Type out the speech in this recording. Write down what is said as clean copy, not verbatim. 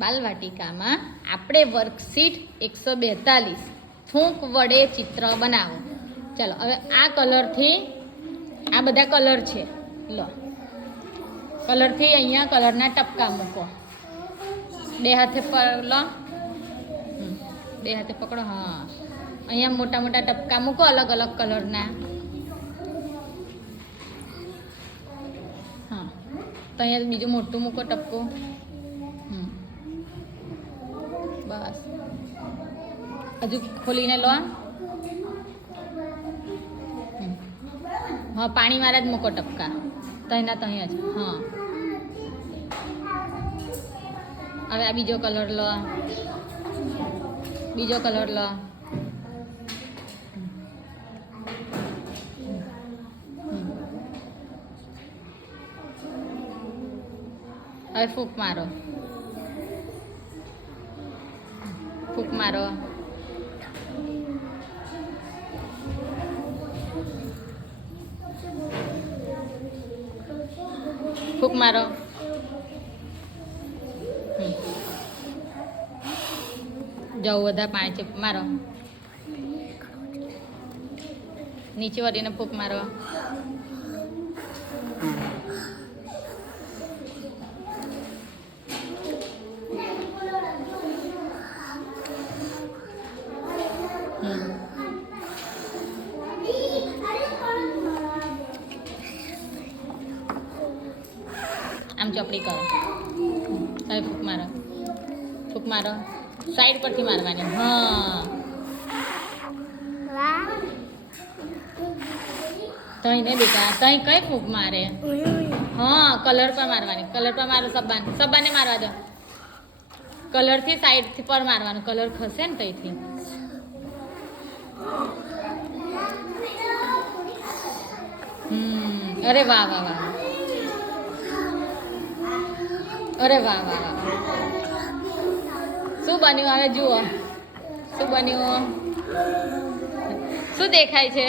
બાલવાટિકામાં આપણે વર્કશીટ 142 ફૂંક વડે ચિત્ર બનાવો. ચાલો હવે આ કલરથી આ બધા કલર છે. લો કલરથી અહીંયા કલરના ટપકા મૂકો. બે હાથે લો, બે હાથે પકડો. હા, અહીંયા મોટા મોટા ટપકા મૂકો અલગ અલગ કલરના. હા, તો અહીંયા બીજું મોટું મૂકો ટપકું. બસ હજુ ખોલીને લો. હા, પાણી વાળા જ મૂકો ટપકા. તહીંના તહીં જ. હા, હવે આ બીજો કલર લો, બીજો કલર લો. હવે ફૂંક મારો, ફૂંક મારો. ફૂંક મારો. જાઓ બધા પાણી છે, મારો. નીચે વળીને ફૂંક મારો. આમ ચોપડી કરો. હવે ફૂંક મારો, ફૂંક મારો. સાઈડ પરથી મારવાની. હા, તઈ ને બેટા, તઈ કઈ ફૂંક મારે? હા, કલર પર મારવાની. કલર પર મારો. સબ્બાન, સબ્બાને મારવા દો. કલરથી સાઈડથી પર મારવાનું. કલર ખસે ને તઈથી. અરે વાહ વાહ વાહ. અરે વાહ વાહ વાહ. શું બન્યું હવે જુઓ? શું બન્યું? શું દેખાય છે?